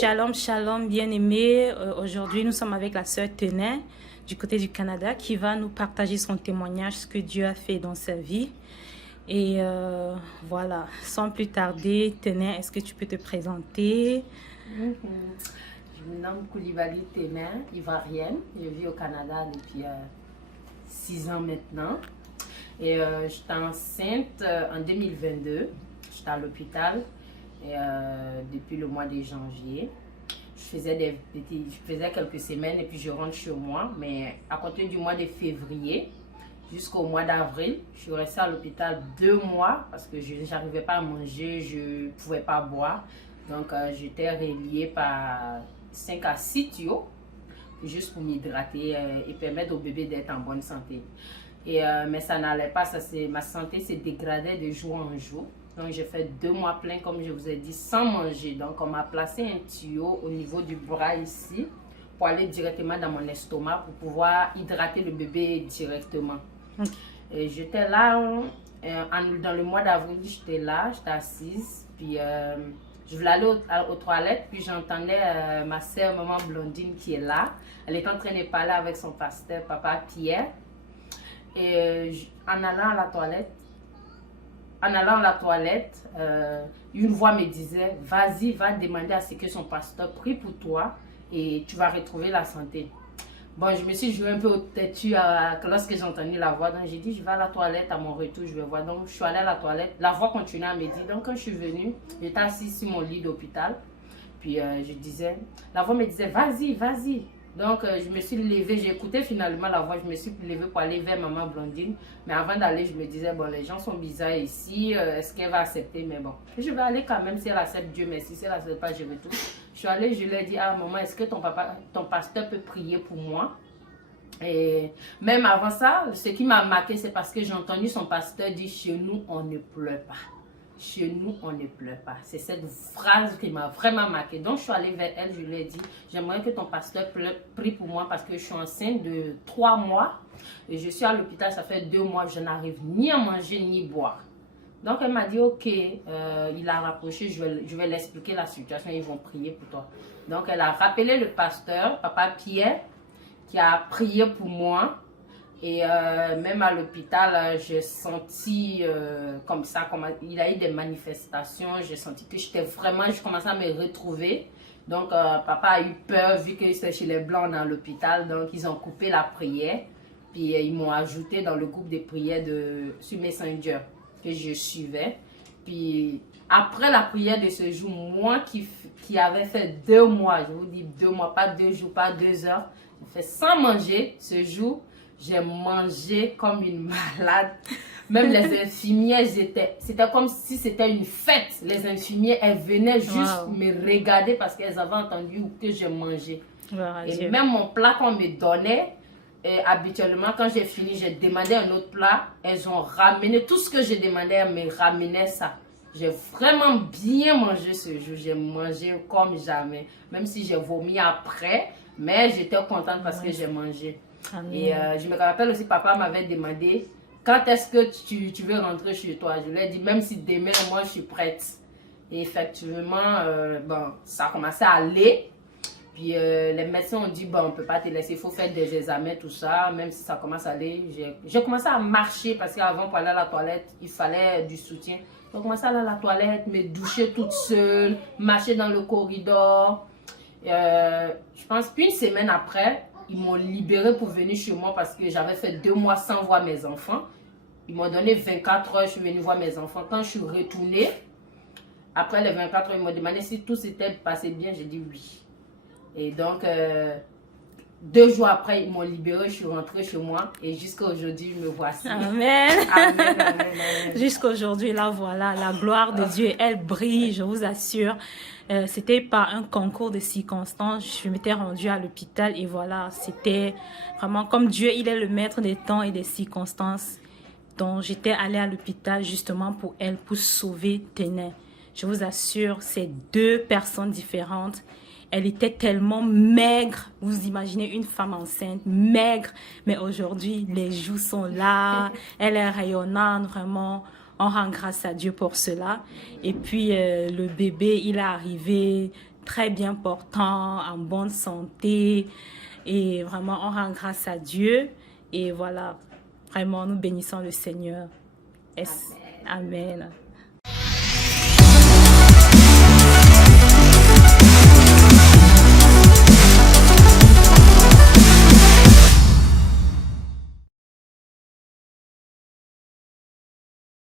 Shalom, shalom, bien-aimés. Aujourd'hui, nous sommes avec la sœur Tenet du côté du Canada qui va nous partager son témoignage, ce que Dieu a fait dans sa vie. Et voilà, sans plus tarder, Tenet, est-ce que tu peux te présenter? Je me nomme Koulibaly Tenet, ivoirienne. Je vis au Canada depuis 6 ans maintenant. Et j'étais enceinte en 2022. J'étais à l'hôpital depuis le mois de janvier. Je faisais quelques semaines et puis je rentre chez moi. Mais à compter du mois de février jusqu'au mois d'avril, je suis restée à l'hôpital 2 mois parce que je n'arrivais pas à manger, je ne pouvais pas boire. Donc j'étais reliée par 5 à 6 tuyaux juste pour m'hydrater et permettre au bébé d'être en bonne santé. Mais ça n'allait pas, ma santé se dégradait de jour en jour. Donc j'ai fait 2 mois pleins, comme je vous ai dit, sans manger. Donc on m'a placé un tuyau au niveau du bras ici pour aller directement dans mon estomac pour pouvoir hydrater le bébé directement. Et j'étais là, dans le mois d'avril, j'étais assise, puis je voulais aller aux toilettes, puis j'entendais ma soeur, maman Blondine, qui est là. Elle est en train de parler avec son pasteur, papa Pierre. Et en allant à la toilette, une voix me disait, vas-y, va demander à ce que son pasteur prie pour toi et tu vas retrouver la santé. Bon, je me suis joué un peu au têtu lorsque j'ai entendu la voix. Donc, j'ai dit, je vais à la toilette, à mon retour, je vais voir. Donc, je suis allée à la toilette. La voix continuait à me dire. Donc, quand je suis venue, j'étais assise sur mon lit d'hôpital. Puis, la voix me disait, vas-y, vas-y. Donc, je me suis levée, j'ai écouté finalement la voix, je me suis levée pour aller vers maman Blondine. Mais avant d'aller, je me disais, bon, les gens sont bizarres ici, est-ce qu'elle va accepter? Mais bon, je vais aller quand même si elle accepte, Dieu merci. Si elle n'accepte pas, je vais tout. Je suis allée, je lui ai dit, ah maman, est-ce que ton pasteur peut prier pour moi? Et même avant ça, ce qui m'a marqué, c'est parce que j'ai entendu son pasteur dire, chez nous, on ne pleure pas. Chez nous, on ne pleure pas. C'est cette phrase qui m'a vraiment marqué. Donc, je suis allée vers elle, je lui ai dit, j'aimerais que ton pasteur prie pour moi parce que je suis enceinte de 3 mois. Et je suis à l'hôpital, ça fait 2 mois, je n'arrive ni à manger ni boire. Donc, elle m'a dit, ok, il a rapproché, je vais l'expliquer la situation, ils vont prier pour toi. Donc, elle a rappelé le pasteur, papa Pierre, qui a prié pour moi. Et même à l'hôpital, j'ai senti comme ça, il y a eu des manifestations, j'ai senti que je commençais à me retrouver. Donc, papa a eu peur vu que c'était chez les Blancs dans l'hôpital. Donc, ils ont coupé la prière. Puis, ils m'ont ajouté dans le groupe de prières sur Messenger que je suivais. Puis, après la prière de ce jour, moi qui avait fait 2 mois, je vous dis 2 mois, pas 2 jours, pas 2 heures, j'ai fait sans manger ce jour. J'ai mangé comme une malade. Même les infirmières, c'était comme si c'était une fête. Les infirmières, elles venaient juste me regarder parce qu'elles avaient entendu que je mangeais. Et même mon plat qu'on me donnait, habituellement, quand j'ai fini, j'ai demandé un autre plat. Elles ont ramené tout ce que j'ai demandé, elles me ramenaient ça. J'ai vraiment bien mangé ce jour. J'ai mangé comme jamais. Même si j'ai vomi après, mais j'étais contente parce que j'ai mangé. Amen. Et je me rappelle aussi, papa m'avait demandé quand est-ce que tu veux rentrer chez toi. Je lui ai dit, même si demain, moi, je suis prête. Et effectivement, ça a commencé à aller. Puis les médecins ont dit, on ne peut pas te laisser, il faut faire des examens, tout ça. Même si ça commence à aller, j'ai commencé à marcher parce qu'avant, pour aller à la toilette, il fallait du soutien. J'ai commencé à aller à la toilette, me doucher toute seule, marcher dans le corridor. Je pense qu'une semaine après, ils m'ont libérée pour venir chez moi parce que j'avais fait 2 mois sans voir mes enfants. Ils m'ont donné 24 heures, je suis venue voir mes enfants. Quand je suis retournée, après les 24 heures, ils m'ont demandé si tout s'était passé bien. J'ai dit oui. Et donc, 2 jours après, ils m'ont libérée, je suis rentrée chez moi. Et jusqu'à aujourd'hui, me voici. Amen. Amen, amen, amen. Jusqu'à aujourd'hui, là, voilà, la gloire de Dieu, elle brille, je vous assure. C'était par un concours de circonstances, je m'étais rendue à l'hôpital et voilà, c'était vraiment comme Dieu, il est le maître des temps et des circonstances. Donc, j'étais allée à l'hôpital justement pour elle, pour sauver Tenet. Je vous assure, c'est 2 personnes différentes. Elle était tellement maigre, vous imaginez une femme enceinte, maigre, mais aujourd'hui, les joues sont là, elle est rayonnante, vraiment. On rend grâce à Dieu pour cela. Et puis, le bébé, il est arrivé très bien portant, en bonne santé. Et vraiment, on rend grâce à Dieu. Et voilà, vraiment, nous bénissons le Seigneur. Amen. Amen.